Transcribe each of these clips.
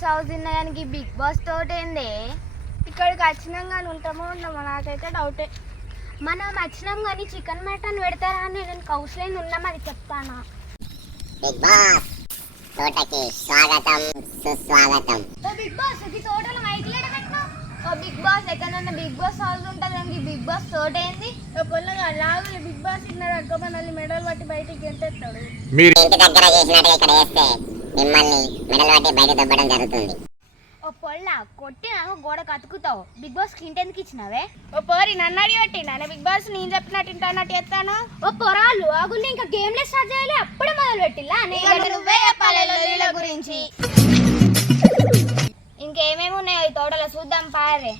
Boss house తిన్నగానికి Bigg Boss తోటేంది ఇక్కడికి వచ్చినాం కానీ ఉంటామో ఉన్నామో నాకైతే డౌటే. మనం వచ్చినాం కానీ చికెన్ మటన్ పెడతారా అని నేను కౌన్సిలింగ్ ఉన్నాం అది చెప్తానా? బిగ్ బాస్ తోటకి స్వాగతం సుస్వాగతం. ఓ బిగ్ బాస్ ఇది తోటలో మైక్ లేడ ఓ బిగ్ బాస్ ఎక్కడన్నా బిగ్ బాస్ హౌస్ ఉంటుంది దానికి బిగ్ బాస్ తోటేంది పొల్లగా రాగులు బిగ్ బాస్ ఇన్నారు అక్క మనల్ని మెడల్ పట్టి బయటికి గెంటేస్తాడు ఇంటి దగ్గర చేసినట్టుగా ఇక్కడ చేస్తే మిమ్మల్ని మెడలు పట్టి బయట దొబ్బడం జరుగుతుంది. ఓ పొల్ల కొట్టి నాకు గోడ కతుకుతావు. బిగ్ బాస్కి ఇంటెందుకు ఇచ్చినావే? ఓ పోరి నన్ను అడిగి పెట్టి నాన్న బిగ్ బాస్ నేను చెప్పినట్టు ఇంటన్నట్టు చేస్తాను? ఓ పొరాలు ఆగులు ఇంకా గేమ్ లే స్టార్ట్ చేయాలి. అప్పుడే మొదలు పెట్టిల్లా నువ్వే చెప్పాలి లొల్లిల గురించి. ఇంకేమేమి ఉన్నాయో ఈ తోటలో చూద్దాం పారే.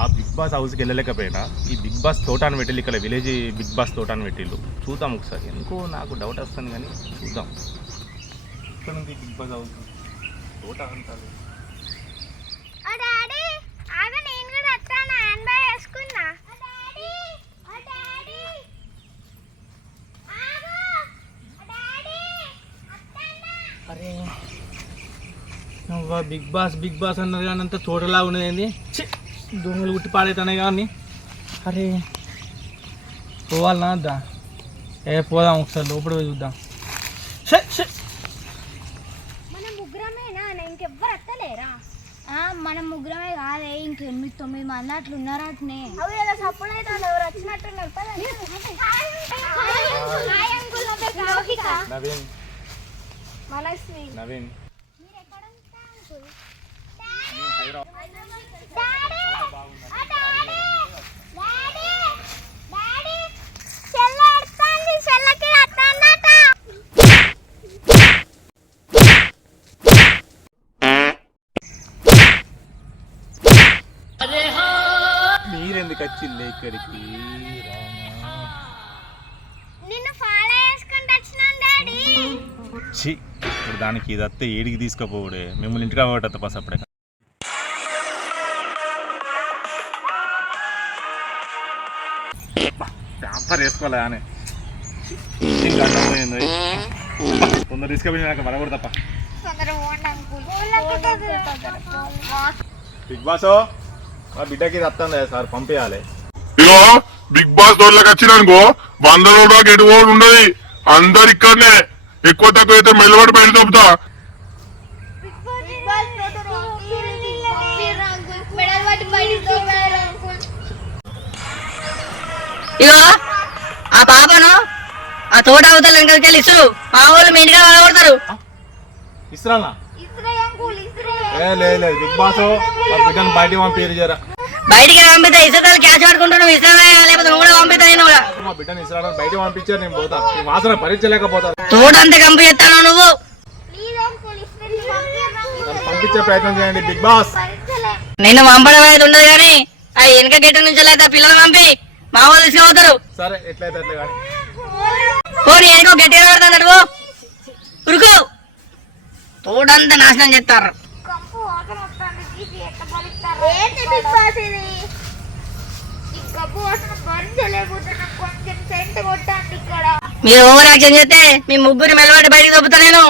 ఆ బిగ్ బాస్ హౌస్కి వెళ్ళలేకపోయినా ఈ బిగ్ బాస్ తోటాన్ని పెట్టిల్లు ఇక్కడ విలేజ్ బిగ్ బాస్ తోటాన్ని పెట్టిల్లు చూద్దాం ఒకసారి. ఎందుకో నాకు డౌట్ వస్తుంది కానీ చూద్దాం. ఇక్కడ ఉంది బిగ్ బాస్ హౌస్? తోట అంటారు. నువ్వు బిగ్ బాస్ బిగ్ బాస్ అన్నది కానీ అంత తోటలా ఉన్నది ఏంది? దొంగలు గుట్టి పాడైతున్నాయి కానీ. అరే పోవాలనా వద్దా? ఏ పోదాం ఒకసారి లోపల పోయి చూద్దాం. మన ముగ్గురమేనా? ఇంకెవ్వరు అత్తలేరా? మనం ముగ్గురమే కాదే ఇంకెనిమిది తొమ్మిది మంది అట్లా ఉన్నారా అట్నే. అవి ఏదో సపోర్ట్ అయితే ఎవరు వచ్చినట్టున్నారు పదండి. నవీన్. మనస్వి నవీన్. మీరెందుకు వచ్చిల్లే ఇక్కడికి? ఛీ ఇప్పుడు దానికి ఇది అత్తే ఏడికి తీసుకుపోవుడే. మిమ్మల్ని ఇంటికి అవ్వట పస్ అప్పుడే. ట్యాంపర్ వేసుకోలే అని ఇంకా అన్నం పోయింది తొందర తీసుకుపోయి నాకు మరొకటి తప్ప బిగ్ బాస్? మా బిడ్డకి ఇది వస్తుంది సార్ పంపించాలి ఇగో బిగ్ బాస్ తోటలోకి వచ్చినానుకో వంద రోజులకు ఎటు పోడు ఉండదు. అందరు ఇక్కడనే. ఎక్కువ తక్కువ అయితే మెల్లబడి బయట తోపారు ఇగో ఆ పాపను ఆ తోట అవతల వెనకకి వెళ్ళి ఇసు మా వాళ్ళు మీ ఇస్రే ఇస్రే ఏ లేదు బిగ్ బాస్ మా బిడ్డను బయటికి పంపించారు జరా. బయటికి పంపితే ఇసుకలు క్యాచ్ పట్టుకుంటున్నావు ఇస్తావా? లేకపోతే నువ్వు కూడా పంపిస్తా నేను కూడా. మా బిడ్డను ఇస్రాడని బయటికి పంపించారు నేను పోతా. ఈ వాసన భరించలేకపోతా. తోట అంతా కంపు చేస్తాను నువ్వు? పంపించే ప్రయత్నం చేయండి బిగ్ బాస్. నిన్ను పంపడం అనేది ఉండదు కానీ ఆ వెనక గెట్టు నుంచి లేదా పిల్లలు పంపి మా వాళ్ళు తీసుకుపోతారు. సరే ఎట్లయితే అట్లే కానీ. పోనీ వెనక గట్టిగా పడుతున్నాడు ఉరుకు. తోటంతా నాశనం చేస్తారు. తీసి ఏంటి బిగ్ బాస్ ఇది? ఈ కంపు వాసన భరించలేకపోతున్నా కొంచెం సెంట్ కొట్టండి ఇక్కడ. మీరు ఓవర్ యాక్షన్ చేస్తే మీ ముగ్గురు మెలబడి బయటికి దొబ్బుతా నేను.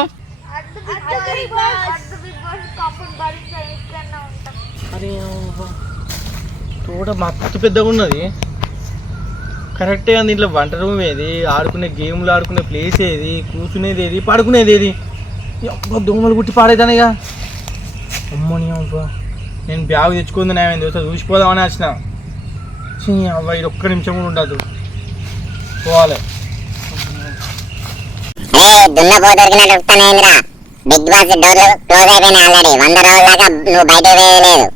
తోట మస్తు పెద్దగా ఉన్నది. కరెక్టే అంది ఇంట్లో వంట రూమ్ ఏది ఆడుకునే గేమ్లు ఆడుకునే ప్లేస్ ఏది కూర్చునేది ఏది పడుకునేది ఏది. దోమలు గుట్టి అవ్వ. నేను బ్యాగ్ తెచ్చుకుంది నేను దోశ చూసిపోదామని వచ్చిన. అవ్వ ఇది ఒక్క నిమిషం కూడా ఉండదు. పోవాలి. బిగ్ బాస్ డోర్లు క్లోజ్ అయిపోయినాయి ఆల్రెడీ. వంద రోజుల దాకా నువ్వు బయట వేయలేదు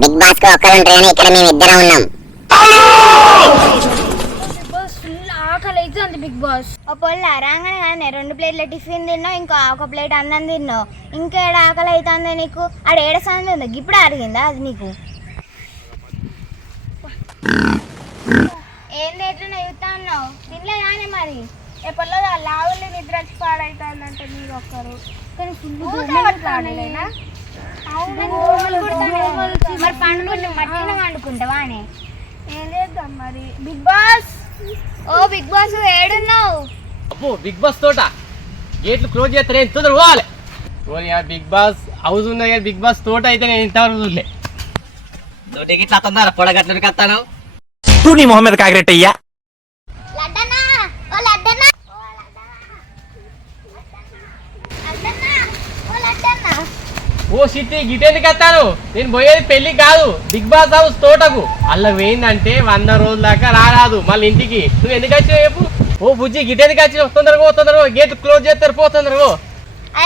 బిగ్ బాస్కు ఒక్కరు ఉంటారు కానీ ఇక్కడ మేము ఇద్దరం ఉన్నాం బిగ్ బాస్ ఫుల్ ఆకలి అవుతుంది బిగ్ బాస్ పొల్ల రాగానే కానీ రెండు ప్లేట్ల టిఫిన్ తిన్నావు ఇంకా ఒక ప్లేట్ అన్నం తిన్నావు. ఇంకా ఏడ ఆకలి అవుతుంది నీకు? ఆడ ఏడ సంది ఉంది? ఇప్పుడు అడిగిందా అది నీకు? ఏంది ఎట్లా చూస్తా ఉన్నావు తినలే కానీ మరి. ఎప్పటిలో లావులు నిద్ర వచ్చి పాడైతుందంటే మీరు ఒక్కరు. మరి పండుకుంటే మట్టిన వండుకుంటావా అని ఏం చేద్దాం మరి? బిగ్ బాస్ ఓ బిగ్ బాస్ ఏడున్నావు? అబ్బో బిగ్ బాస్ తోట. గేట్లు క్లోజ్ చేస్తారు ఏం తొందర పోవాలి. ఓరి ఆ బిగ్ బాస్ హౌస్ ఉన్నాయి కానీ బిగ్ బాస్ తోట అయితే నేను ఇంతవరకు చూడలే. తోటకి ఇట్లా తొందర పొడగట్లకి వస్తాను తూ నీ మొహం మీద కాకిరెట్టయ్యా లడ్డనా ఓ లడ్డనా లడ్డనా ఓ లడ్డనా ఓ సిట్టి గిటెందుకు వస్తాను నేను పోయేది పెళ్ళి కాదు బిగ్ బాస్ హౌస్ తోటకు. అలా పోయిందంటే వంద రోజుల దాకా రారాదు మళ్ళీ ఇంటికి. నువ్వు ఎందుకు వచ్చినావు చెప్పు? ఓ బుజ్జి గిటెందుకు వచ్చినావు. తొందరగా తొందరగా. గేట్ క్లోజ్ చేస్తారు పో తొందరగా పో.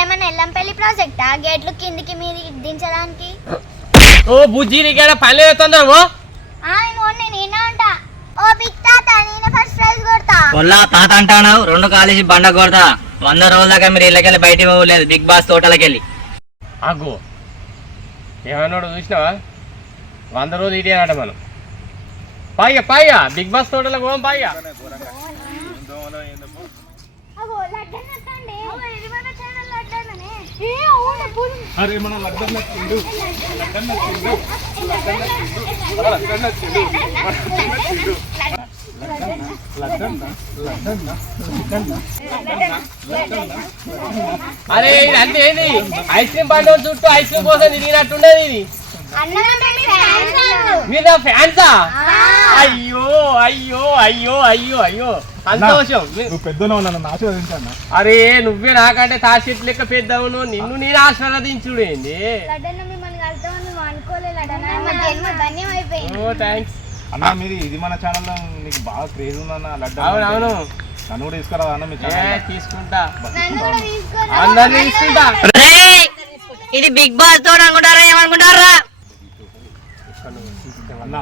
ఏమన్నా ఎల్లంపల్లి ప్రాజెక్టా? గేట్లు కిందికి మీదికి దించడానికి. ఓ బుజ్జి నీకేడా పని తొందరగా బిగ్ తాత నేను ఫస్ట్ ప్రైజ్ కొడతా. పొల్లా తాత అంటాను రెండు కాలేజీ బండ కొడతా. వంద రోజుల దాకా మీరు ఇళ్ళకెళ్ళి బయటికి పోలేదు బిగ్ బాస్ తోటలకెళ్ళి. ఆగు. ఏమన్నాడు చూసినావా? వంద రోజులు ఇదేనట మనం. పాయిగా పాయిగా బిగ్ బాస్ తోటలకు పోం పాయిగా అగో లడ్డన్ వద్దండి ఇది మన ఛానల్ లడ్డన్ననే ఏ అవును పూలు. అరే మన లడ్డన్ నచ్చిండు. లడ్డన్ నచ్చిండు. లడ్డన్ నచ్చిండు. అరే ఇది అంటే ఏంది ఐస్ క్రీమ్ పండుగ చుట్టూ ఐస్ క్రీమ్ కోసం తిరిగినట్టున్నది ఇది. అన్నదంటే మీ ఫ్యాన్స్ మీద ఫ్యాన్సా అయ్యో అయ్యో అయ్యో అయ్యో. అయ్యో సంతోషం. మీ- నువ్వు పెద్దనో నన్ను ఆశీర్వదించాను. అరే నువ్వే నాకంటే తాషిట్ లెక్క పెద్దవును నిన్ను నేను ఆశీర్వదించుడు ఏంది? లడ్డన్న మిమ్మల్ని కలుద్దామని మేము అనుకోలేదు లడ్డన్న మా జన్మ ధన్యం అయిపోయింది ఓ థ్యాంక్స్ అన్న మీది ఇది మన ఛానల్లో నీకు బాగా క్రేజ్ ఉందన్న లడ్డన్ అవును అవును. నన్ను కూడా తీసుకురా అన్న మీ ఏ ఛానల్ తీసుకుంటా. నన్ను కూడా తీసుకోరా. అందరినీ తీసుకుంటా. రేయ్! ఇది బిగ్ బాస్ తోట అనుకుంటారా ఏమనుకుంటారా? అన్న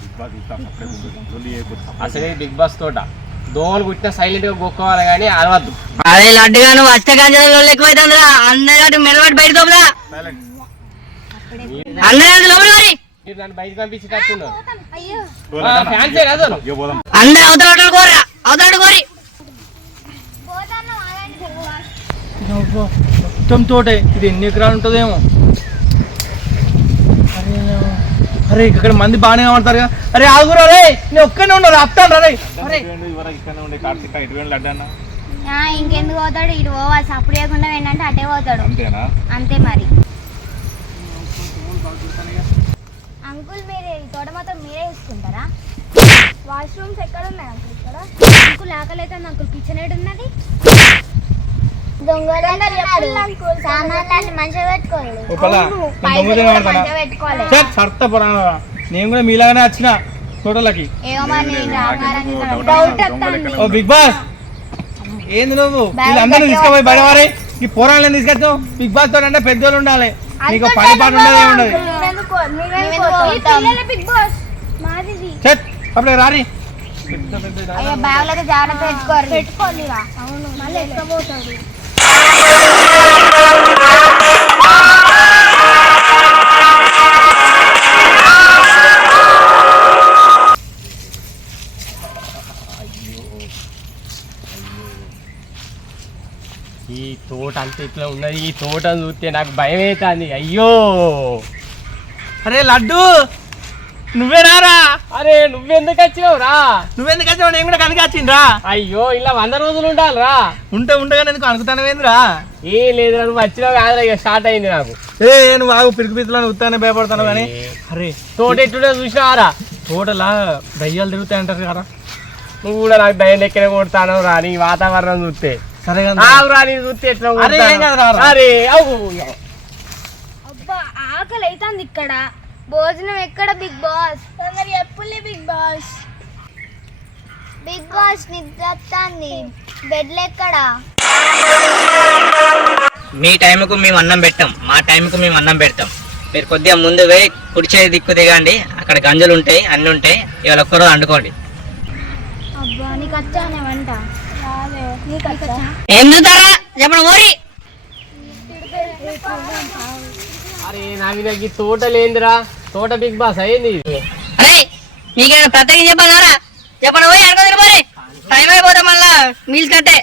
బిగ్ బాస్ ఇస్తాం. అసలే బిగ్ బాస్ తోట. దోమలు కుట్టినా సైలెంట్గా గొక్కోవాలి కానీ అరవద్దు అదే లడ్డుగా నువ్వు అష్ట గంజలలో ఎక్కువైతుందిరా. అందరూ మెలబడి బయట Silent. అందరూ లోపల అందరూ అవతల కోర్రా. అవతల కోరి. మొత్తం తోటే. ఇది ఎన్ని ఎకరాలు ఉంటుందేమో. అరే ఇక్కడ మంది బాగానే కనబడతారు కదా. అరే ఆగురా రే నేను ఒక్కనే ఉన్నారు ఆపుతాను రా రే అరే. ఇవరకు ఇక్కడనే ఉండే కార్తీక ఇటు పోయిన లడ్డన్న ఆ, ఇంకెందుకు పోతాడు? ఇటు పోవాలి. సప్పుడు చేయకుండా ఏంటంటే అటే పోతాడు. అంతేనా? అంతే మరి. అంకుల్ మీరు ఈ తోట మొత్తం మీరే చూసుకుంటారా వాష్రూమ్స్ ఎక్కడ ఉన్నాయి అంకుల్ ఇక్కడ? అంకుల్ ఆకలి అయితే అంకుల్ కిచెన్ ఏడు ఉన్నది. నేను కూడా మీలాగానే వచ్చిన తోటలకి. ఓ బిగ్ బాస్ ఏంది నువ్వు? కట్టి తీసుకుపోయి ఈ పోరాళ్ళని తీసుకొచ్చావు. బిగ్ బాస్ తోట అంటే పెద్దోళ్ళు ఉండాలి. నీకు పని పాటు ఉండదు ఏముండదు. బిగ్ బాస్ మాది చట్ అప్పుడే రారి అయ్యో బ్యాగ్ అయితే జాగ్రత్త పెట్టుకోరు పెట్టుకోవాలి అవును మళ్ళీ ఎక్కబోతాడు ఈ తోట అంత ఇట్లా ఉన్నది ఈ తోటను చూస్తే నాకు భయం అవుతుంది అయ్యో! అరే లడ్డు! నువ్వే రారా? అరే నువ్వెందుకు వచ్చినావు రా నువ్వెందుకు వచ్చినావు? నేను కూడా కనుక వచ్చిండ్రా. అయ్యో ఇలా వంద రోజులు ఉండాలిరా. ఉంటే ఉండగా ఎందుకు అనుకుతానవేంద్రా ఏ లేదు నువ్వు వచ్చినావు కాదురా ఇక స్టార్ట్ అయింది నాకు. ఏ నువ్వు ఆగు పిరికి పిత్తులను ఉత్తానే భయపడతాను కానీ. అరే తోట ఎట్టుండే చూసినావారా? తోటలా దయ్యాలు తిరుగుతాయి అంటారు కదా. నువ్వు కూడా నాకు దయ్యం లెక్కనే కొడతాను రా నీ వాతావరణం చూస్తే. సరే రా నీ చూస్తే ఎట్లా. అరే అవు. ఆకలి అవుతుంది ఇక్కడ. భోజనం ఎక్కడ బిగ్ బాస్? తొందర ఎప్పుడు బిగ్ బాస్. బిగ్ బాస్ నిద్ర వస్తుంది బెడ్లు ఎక్కడ? మీ టైంకు మేము అన్నం పెట్టాం. మా టైంకు మేము అన్నం పెడతాం. మీరు కొద్దిగా ముందు పోయి కుడి చేతి దిక్కు దిగండి. అక్కడ గంజులు ఉంటాయి అన్ని ఉంటాయి. ఇవాళ ఒక్కరోజు వండుకోండి. అబ్బా నీకు వచ్చానే వంట? రాలే. నీకు వచ్చా? ఎందుతారా చెప్పండి ఓరి అరే నా మీద ఈ తోట లేదురా తోట బిగ్ బాస్ అయ్యింది అరే మీకేమైనా ప్రత్యేకం చెప్పాలరా చెప్పండి పోయి అనుకోదు మరి టైం అయిపోతాం మళ్ళా మీల్స్ కట్టే.